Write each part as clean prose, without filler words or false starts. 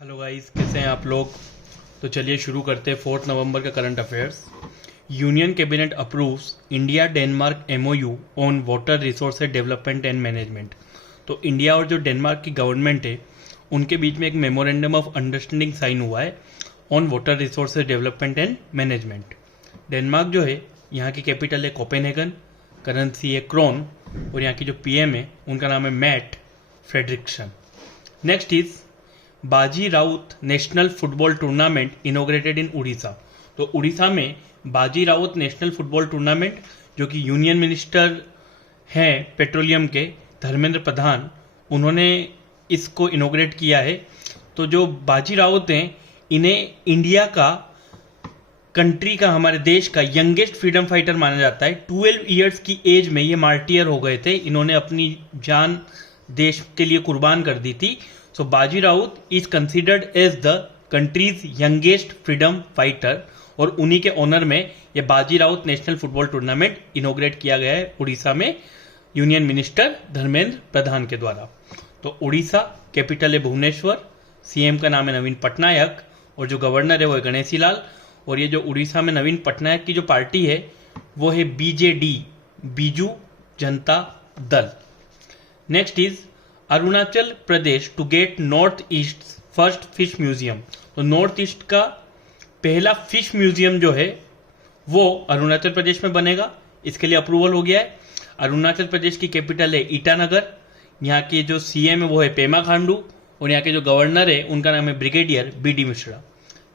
Hello guys, कैसे हैं आप लोग। तो चलिए शुरू करते हैं 4 नवंबर का current affairs. Union cabinet approves India Denmark MOU on water resources development and management. तो इंडिया और जो डेनमार्क की गवर्नमेंट है उनके बीच में एक मेमोरेंडम ऑफ अंडरस्टैंडिंग साइन हुआ है on water resources development and management. Denmark जो है, यहाँ की कैपिटल है कोपेनहेगन, करेंसी है क्रोन और यहाँ की जो पीएम है उनका नाम है मैट फ्रेडरिक्सन। नेक्स्ट इज बाजी Rout national football tournament inaugurated in Orissa. तो उड़ीसा में बाजी राउत नेशनल फुटबॉल टूर्नामेंट, जो कि यूनियन मिनिस्टर हैं पेट्रोलियम के धर्मेंद्र प्रधान, उन्होंने इसको इनोग्रेट किया है। तो जो बाजी राउत हैं, इन्हें इंडिया का, कंट्री का, हमारे देश का यंगेस्ट फ्रीडम फाइटर माना जाता है। 12 इयर्स की एज में ये मार्टियर हो गए थे। इन्होंने अपनी जान देश के लिए कुर्बान कर दी थी। So Baji Rout is considered as the country's youngest freedom fighter और उन्हीं के ऑनर में ये Baji Rout national football tournament inaugurate किया गया है उड़ीसा में यूनियन मिनिस्टर धर्मेंद्र प्रधान के द्वारा। तो उड़ीसा कैपिटल है भुवनेश्वर, सीएम का नाम है नवीन पटनायक और जो गवर्नर है वो है गणेशी लाल। और ये जो उड़ीसा में नवीन पटनायक की जो पार्टी है वो है BJD, Biju Janata Dal. Next is Arunachal Pradesh to get North East first fish museum. तो नॉर्थ ईस्ट का पहला फिश म्यूजियम जो है वो अरुणाचल प्रदेश में बनेगा। इसके लिए अप्रूवल हो गया है। अरुणाचल प्रदेश की कैपिटल है ईटानगर, यहाँ के जो सीएम है वो है पेमा खांडू और यहाँ के जो गवर्नर है उनका नाम है brigadier BD Mishra.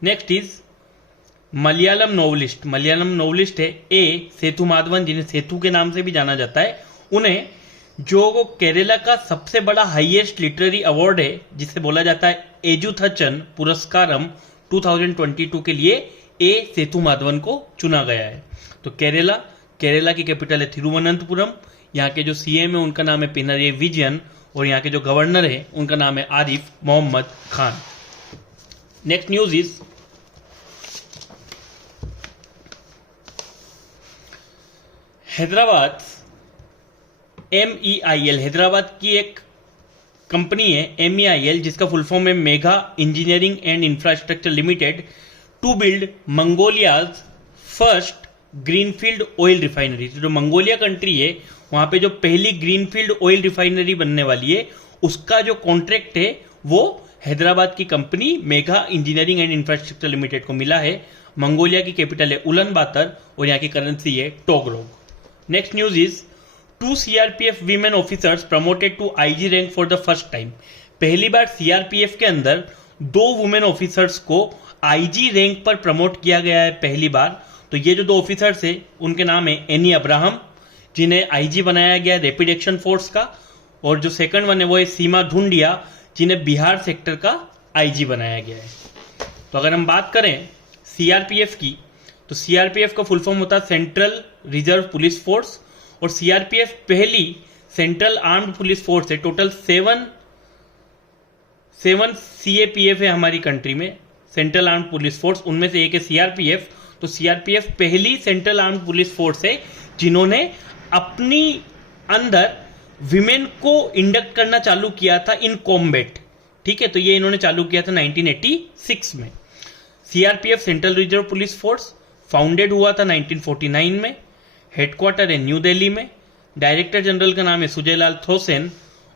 Next is Malayalam novelist है ए सेतु माधवन, जिन्हें सेतु के नाम से भी जाना जाता है। उन्हें जो केरला का सबसे बड़ा हाईएस्ट लिटरेरी अवार्ड है, जिसे बोला जाता है एजुथचन पुरस्कारम 2022 के लिए ए सेतु माधवन को चुना गया है। तो केरला की कैपिटल है तिरुवनंतपुरम, यहाँ के जो सीएम है उनका नाम है पिनराई विजयन और यहाँ के जो गवर्नर है उनका नाम है Arif Mohammad Khan. Next news is Hyderabad MEIL, Hyderabad की एक कंपनी है MEIL, जिसका फुल फॉर्म है mega engineering and infrastructure limited, to build Mongolia's first greenfield oil refinery. जो मंगोलिया कंट्री है वहां पे जो पहली ग्रीनफील्ड ऑयल रिफाइनरी बनने वाली है उसका जो कॉन्ट्रैक्ट है वो हैदराबाद की company mega engineering and infrastructure limited को मिला है। मंगोलिया की कैपिटल है उलन बातर और यहाँ की करेंसी है togrog. Next news is 2 CRPF women officers promoted to IG rank for the first time. पहली बार CRPF के अंदर 2 वुमेन ऑफिसर्स को IG रैंक पर प्रमोट किया गया है पहली बार। तो ये जो 2 ऑफिसर्स है उनके नाम है एनी अब्राहम, जिन्हें IG बनाया गया है रैपिड एक्शन फोर्स का, और जो सेकंड वन है वो है सीमा ढूंढिया, जिन्हें बिहार सेक्टर का IG बनाया गया है। तो अगर हम बात करें CRPF की, तो CRPF का फुल फॉर्म होता है सेंट्रल रिजर्व पुलिस फोर्स और CRPF पहली सेंट्रल आर्म्ड पुलिस फोर्स है। टोटल 7 CAPF है हमारी कंट्री में, सेंट्रल आर्म्ड पुलिस फोर्स, उनमें से एक है CRPF। तो CRPF पहली सेंट्रल आर्म्ड पुलिस फोर्स है जिन्होंने अपनी अंदर विमेन को इंडक्ट करना चालू किया था इन कॉम्बैट। ठीक है, तो ये इन्होंने चालू किया था 1986 में। CRPF central reserve police force founded हुआ था 1949 में। हेडक्वार्टर है न्यू दिल्ली में। डायरेक्टर जनरल का नाम है सुजयलाल थोसेन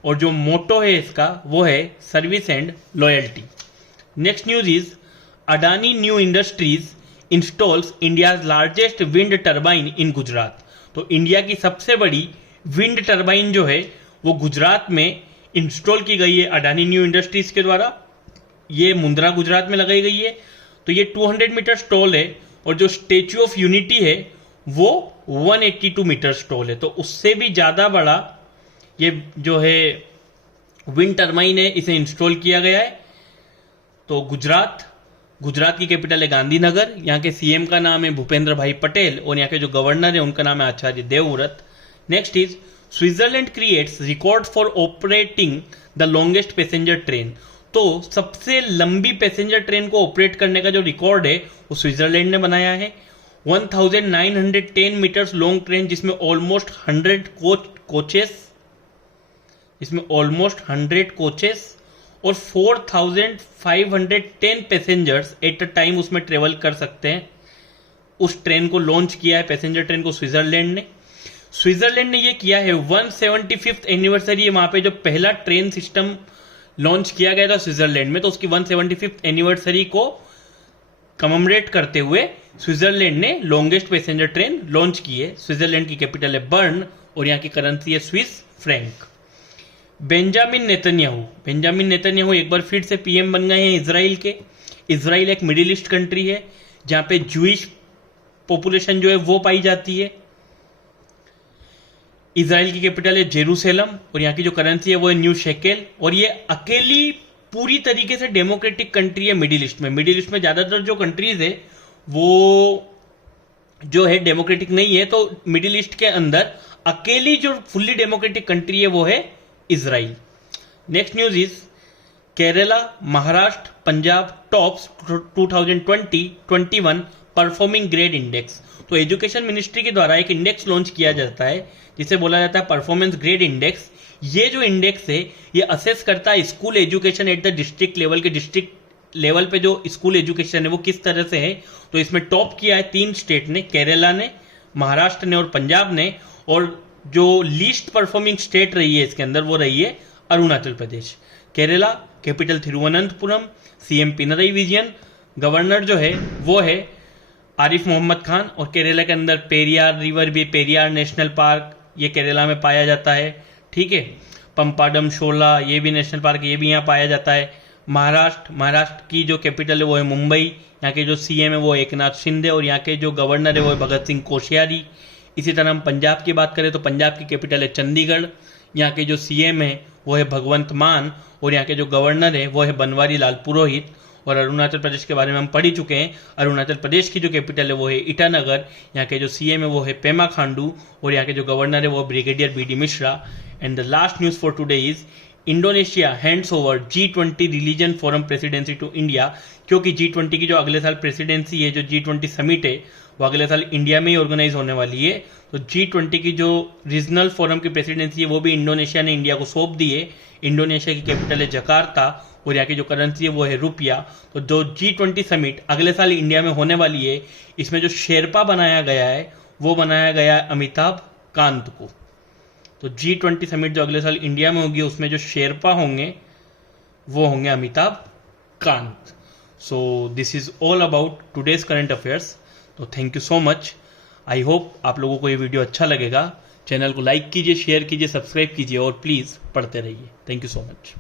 और जो मोटो है इसका वो है service and loyalty. Next news is Adani new industries installs India's largest wind turbine in Gujarat. तो इंडिया की सबसे बड़ी विंड टर्बाइन जो है वो गुजरात में इंस्टॉल की गई है अडानी न्यू इंडस्ट्रीज के द्वारा। ये मुंद्रा गुजरात में लगाई गई है। तो ये 200 मीटर टॉल है और जो स्टेच्यू ऑफ यूनिटी है वो 182 मीटर टॉल है। तो उससे भी ज्यादा बड़ा ये जो है विंड टर्बाइन है, इसे इंस्टॉल किया गया है। तो गुजरात की कैपिटल है गांधीनगर, यहाँ के सीएम का नाम है भूपेंद्र भाई पटेल और यहाँ के जो गवर्नर है उनका नाम है Acharya Devvrat. Next is Switzerland creates record for operating the longest passenger train. तो सबसे लंबी पैसेंजर ट्रेन को ऑपरेट करने का जो रिकॉर्ड है वो स्विट्जरलैंड ने बनाया है। 1910 मीटर्स लॉन्ग ट्रेन, जिसमें ऑलमोस्ट 100 कोचेस और 4510 पैसेंजर्स एट अ टाइम उसमें ट्रेवल कर सकते हैं। उस ट्रेन को लॉन्च किया है, पैसेंजर ट्रेन को, स्विट्जरलैंड ने ये किया है। 175th एनिवर्सरी है वहां पे, जो पहला ट्रेन सिस्टम लॉन्च किया गया था स्विट्जरलैंड में, तो उसकी 175th एनिवर्सरी को कमेमोरेट करते हुए स्विट्जरलैंड ने लॉन्गेस्ट पैसेंजर ट्रेन लॉन्च की है। स्विट्जरलैंड की कैपिटल है बर्न और यहाँ की करेंसी है स्विस फ्रैंक। बेंजामिन नेतन्याहू एक बार फिर से पीएम बन गए हैं इजराइल के। इजराइल एक मिडिल ईस्ट कंट्री है जहां पे ज्यूइश पॉपुलेशन जो है वो पाई जाती है। इजराइल की कैपिटल है जेरूसलम और यहाँ की जो करेंसी है वो है न्यू शेकेल। और ये अकेली पूरी तरीके से डेमोक्रेटिक कंट्री है मिडिल ईस्ट में ज्यादातर जो कंट्रीज है वो जो है डेमोक्रेटिक नहीं है, तो मिडिल ईस्ट के अंदर अकेली जो फुल्ली डेमोक्रेटिक कंट्री है वो है Israel. Next news is Kerala, Maharashtra, Punjab tops 2020-21 performing grade index. तो एजुकेशन मिनिस्ट्री के द्वारा एक इंडेक्स लॉन्च किया जाता है जिसे बोला जाता है परफॉर्मेंस ग्रेड इंडेक्स। ये जो इंडेक्स है ये असेस करता है school education at the district level के, डिस्ट्रिक्ट लेवल पे जो स्कूल एजुकेशन है वो किस तरह से है। तो इसमें टॉप किया है 3 स्टेट ने, केरला ने, महाराष्ट्र ने और पंजाब ने। और जो लीस्ट परफॉर्मिंग स्टेट रही है इसके अंदर वो रही है Arunachal Pradesh. Kerala capital Thiruvananthapuram, CM Pinarayi Vijayan, governor जो है वो है आरिफ मोहम्मद खान। और केरला के अंदर पेरियार रिवर भी, पेरियार नेशनल पार्क ये केरला में पाया जाता है, ठीक है। पंपाडम शोला ये भी नेशनल पार्क, ये भी यहाँ पाया जाता है। महाराष्ट्र की जो कैपिटल है वो है मुंबई, यहाँ के जो सीएम है वो एकनाथ शिंदे और यहाँ के जो गवर्नर है वो है भगत सिंह कोश्यारी। इसी तरह हम पंजाब की बात करें तो पंजाब की कैपिटल है चंडीगढ़, यहाँ के जो सीएम है वो है भगवंत मान और यहाँ के जो गवर्नर है वो है बनवारी लाल पुरोहित। और अरुणाचल प्रदेश के बारे में हम पढ़ ही चुके हैं। अरुणाचल प्रदेश की जो कैपिटल है वो है ईटानगर, यहाँ के जो सीएम है वो है पेमा खांडू और यहाँ के जो गवर्नर है वो brigadier BD Mishra. And the last news for today is Indonesia hands over G20 religion forum presidency to India. क्योंकि G20 की जो अगले साल प्रेसिडेंसी है, जो G20 समिट है वो अगले साल इंडिया में ही ऑर्गेनाइज होने वाली है। तो G20 की जो रीजनल फोरम की प्रेसिडेंसी है वो भी इंडोनेशिया ने इंडिया को सौंप दी है। इंडोनेशिया की कैपिटल है जकार्ता और यहाँ की जो करेंसी है वो है रुपया। तो जो G20 समिट अगले साल इंडिया में होने वाली है, इसमें जो शेरपा बनाया गया है वो बनाया गया है अमिताभ कांत को। तो G20 समिट जो अगले साल इंडिया में होगी उसमें जो शेरपा होंगे वो होंगे Amitabh Kant. So this is all about today's current affairs. तो thank you so much. I hope आप लोगों को ये वीडियो अच्छा लगेगा। चैनल को लाइक कीजिए, शेयर कीजिए, सब्सक्राइब कीजिए और प्लीज़ पढ़ते रहिए। Thank you so much.